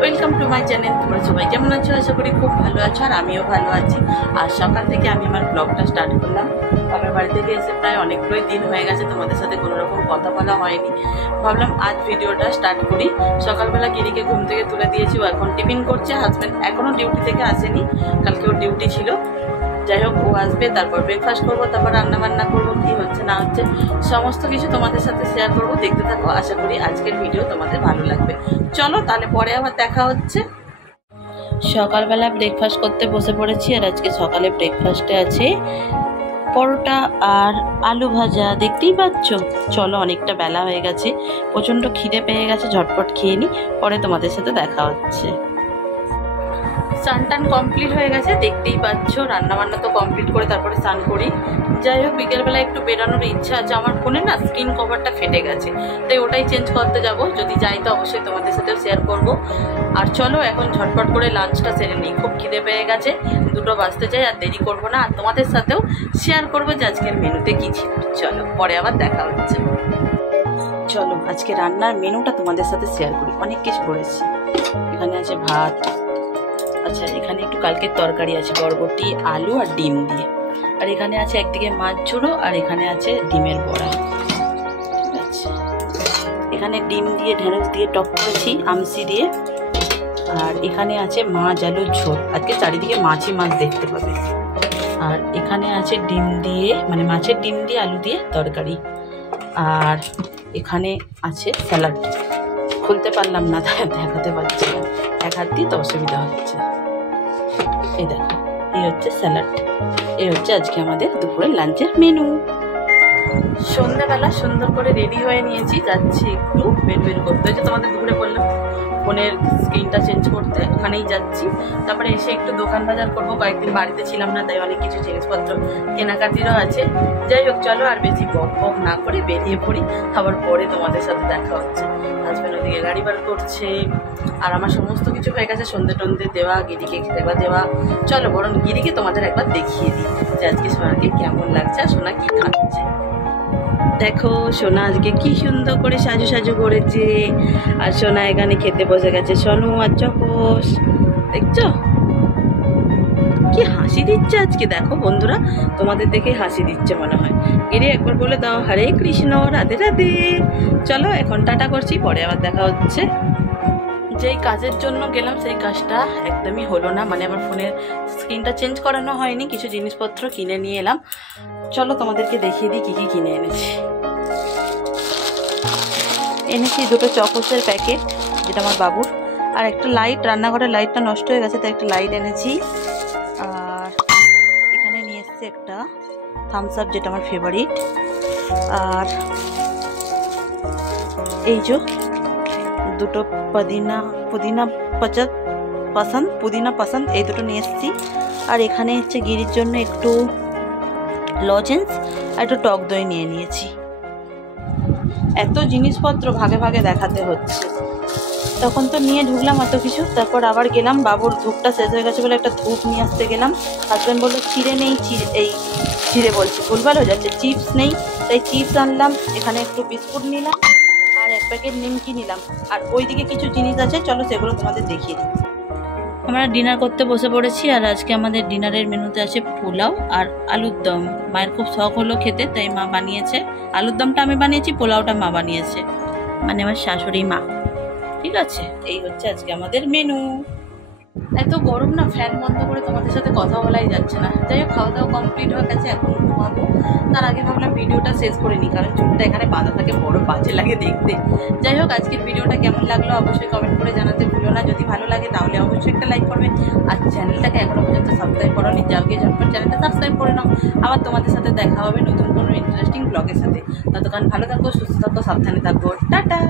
Welcome to my channel. তোমরা সবাই কেমন আছো? আশা করি খুব ভালো আছো, আর আমিও ভালো আছি। আর সকাল থেকে আমি আমার ব্লগটা স্টার্ট করলাম। আমার বাড়ি থেকে এসে প্রায় অনেকগুলোই দিন হয়ে গেছে, তোমাদের সাথে কোনো রকম কথা বলা হয়নি। ভাবলাম আজ ভিডিওটা স্টার্ট করি। সকালবেলা গিরিকে ঘুম থেকে তুলে দিয়েছি, ও এখন টিফিন করছে। হাজব্যান্ড এখনও ডিউটি থেকে আসেনি, কালকে ওর ডিউটি ছিল। যাই হোক, ও আসবে, তারপর ব্রেকফাস্ট করবো, তারপর রান্নাবান্না করবো, কী হচ্ছে না হচ্ছে সমস্ত কিছু তোমাদের সাথে শেয়ার করবো। দেখতে থাকো, আশা করি আজকের ভিডিও তোমাদের ভালো লাগবে। চলো তাহলে পরে আবার দেখা হচ্ছে। সকালবেলা ব্রেকফাস্ট করতে বসে পড়েছি, আর আজকে সকালে ব্রেকফাস্টে আছে পরোটা আর আলু ভাজা। দেখতেই পাচ্ছ। চলো, অনেকটা বেলা হয়ে গেছে, প্রচণ্ড খিদে পেয়ে গেছে, ঝটপট খেয়ে নিই, পরে তোমাদের সাথে দেখা হচ্ছে। স্নান টান কমপ্লিট হয়ে গেছে, দেখতেই পাচ্ছ। রান্নাবান্না তো কমপ্লিট করে তারপরে স্নান করি। যাই হোক, বিকেলবেলা একটু বেরানোর ইচ্ছা আছে। আমার ফোনে না স্ক্রিন কভারটা ফেটে গেছে, তাই ওটাই চেঞ্জ করতে যাব। যদি যাই তো অবশ্যই তোমাদের সাথেও শেয়ার করব। আর চলো এখন ঝটপট করে লাঞ্চটা সেরে নিই, খুব খিদে পেয়ে গেছে। 2টো বাজতে যাই, আর দেরি করব না, আর তোমাদের সাথেও শেয়ার করবো যে আজকের মেনুতে কী ছিল। চলো পরে আবার দেখা হচ্ছে। চলো আজকে রান্নার মেনুটা তোমাদের সাথে শেয়ার করি। অনেক কিছু করেছি। এখানে আছে ভাত, আচ্ছা এখানে একটু কালকের তরকারি আছে, বরবটি আলু আর ডিম দিয়ে। আর এখানে আছে একদিকে মাছ ঝুড়ো, আর এখানে আছে ডিমের বড়া। ঠিক আছে, এখানে ডিম দিয়ে ঢেঁড়স দিয়ে টক করেছি আমসি দিয়ে। আর এখানে আছে মাছ আলুর ঝোল, আজকে চারিদিকে মাছই মাছ দেখতে পাবে। আর এখানে আছে ডিম দিয়ে, মানে মাছের ডিম দিয়ে আলু দিয়ে তরকারি। আর এখানে আছে স্যালাড, খুলতে পারলাম না, দেখাতে পারছি না, এক হাত দিয়ে তো অসুবিধা হচ্ছে। এই দেখো, এই হচ্ছে স্যালাড। এই হচ্ছে আজকে আমাদের দুপুরের লাঞ্চের মেনু। সন্ধ্যাবেলা সুন্দর করে রেডি হয়ে নিয়েছি, যাচ্ছি একটু বের করতে। হয়েছে তোমাদের দুপুরে বললাম ফোনের স্ক্রিনটা চেঞ্জ করতে, ওখানেই যাচ্ছি। তারপরে এসে একটু দোকান বাজার করবো, কয়েকদিন বাড়িতে ছিলাম না, তাই অনেক কিছু জিনিসপত্র কেনাকাটিরও আছে। যাই হোক, চলো আর বেশি বক না করে বেরিয়ে পড়ি, আবার পরে তোমাদের সাথে দেখা হচ্ছে। হাজব্যান্ড ওদিকে গাড়ি বার করছে, আর আমার সমস্ত কিছু হয়ে গেছে, সন্ধে টন্ধে দেওয়া, গিরিকে দেওয়া। চলো বরং গিরিকে তোমাদের একবার দেখিয়ে দিই যে আজকে সোনাকে কেমন লাগছে, আর সোনা কি খাচ্ছে। দেখো সোনা আজকে কি সুন্দর করে সাজু করেছে, আর সোনা এখানে খেতে বসে গেছে। সোনু আর চকোস, দেখছো কি হাসি দিচ্ছে আজকে। দেখো বন্ধুরা, তোমাদের দেখে হাসি দিচ্ছে মনে হয়। গিরি একবার বলে দাও হরে কৃষ্ণ, রাধে রাধে। চলো এখন টাটা করছি, পরে আবার দেখা হচ্ছে। যেই কাজের জন্য গেলাম সেই কাজটা একদমই হলো না, মানে আমার ফোনের স্ক্রিনটা চেঞ্জ করানো হয়নি। কিছু জিনিসপত্র কিনে নিয়ে এলাম, চলো তোমাদেরকে দেখিয়ে দিই কী কী কিনে এনেছি। এনেছি 2টো চকোসের প্যাকেট, যেটা আমার বাবুর, আর একটা লাইট, রান্নাঘরের লাইটটা নষ্ট হয়ে গেছে, তাই একটা লাইট এনেছি। আর এখানে নিয়ে এসছি একটা থামস আপ, যেটা আমার ফেভারিট। আর এই যে 2টো পুদিনা পসন্দ, এই 2টো নিয়ে এসছি। আর এখানে হচ্ছে গিরির জন্য একটু লজেন্স আর একটু টক দই নিয়ে নিয়েছি। এত জিনিসপত্র ভাগে ভাগে দেখাতে হচ্ছে, তখন তো নিয়ে ঢুকলাম এত কিছু। তারপর আবার গেলাম, বাবুর ধূপটা শেষ হয়ে গেছে বলে একটা ধূপ নিয়ে আসতে গেলাম। হাজব্যান্ড বললো চিড়ে নেই, চিড়ে বলছি ভুলভাল হয়ে যাচ্ছে, চিপস নেই, তাই চিপস আনলাম। এখানে একটু বিস্কুট নিলাম, আর 1 প্যাকেট নিমকি নিলাম। আর ওইদিকে কিছু জিনিস আছে, চলো সেগুলো তোমাদের দেখিয়ে দিই। আমরা ডিনার করতে বসে পড়েছি, আর আজকে আমাদের ডিনারের মেনুতে আছে পোলাও আর আলুর দম। মায়ের খুব শখ হলো খেতে, তাই মা বানিয়েছে। আলুর দমটা আমি বানিয়েছি, পোলাওটা মা বানিয়েছে, মানে আমার শাশুড়ি মা। ঠিক আছে, এই হচ্ছে আজকে আমাদের মেনু। এত গরম না, ফ্যান বন্ধ করে তোমাদের সাথে কথা বলাই যাচ্ছে না। যাই হোক, খাওয়া দাওয়া কমপ্লিট হয়ে গেছে, এখন ঘুমাবো। তার আগে ভাবলাম ভিডিওটা শেষ করে নিই, কারণ চুলটা এখানে বাঁধা থাকে, বড় বাজে লাগে দেখতে। যাই হোক, আজকের ভিডিওটা কেমন লাগলো অবশ্যই কমেন্ট করে জানাতে ভুলো না। যদি ভালো লাগে তাহলে অবশ্যই একটা লাইক করবে, আর চ্যানেলটাকে এখনো পর্যন্ত সাবস্ক্রাইব করোনি, যাও গিয়ে ঝটপট চ্যানেলটা সাবস্ক্রাইব করে নাও। আবার তোমাদের সাথে দেখা হবে নতুন কোনো ইন্টারেস্টিং ব্লগের সাথে। ততক্ষণ ভালো থাকো, সুস্থ থাকো, সাবধানে থাকো, টাটা।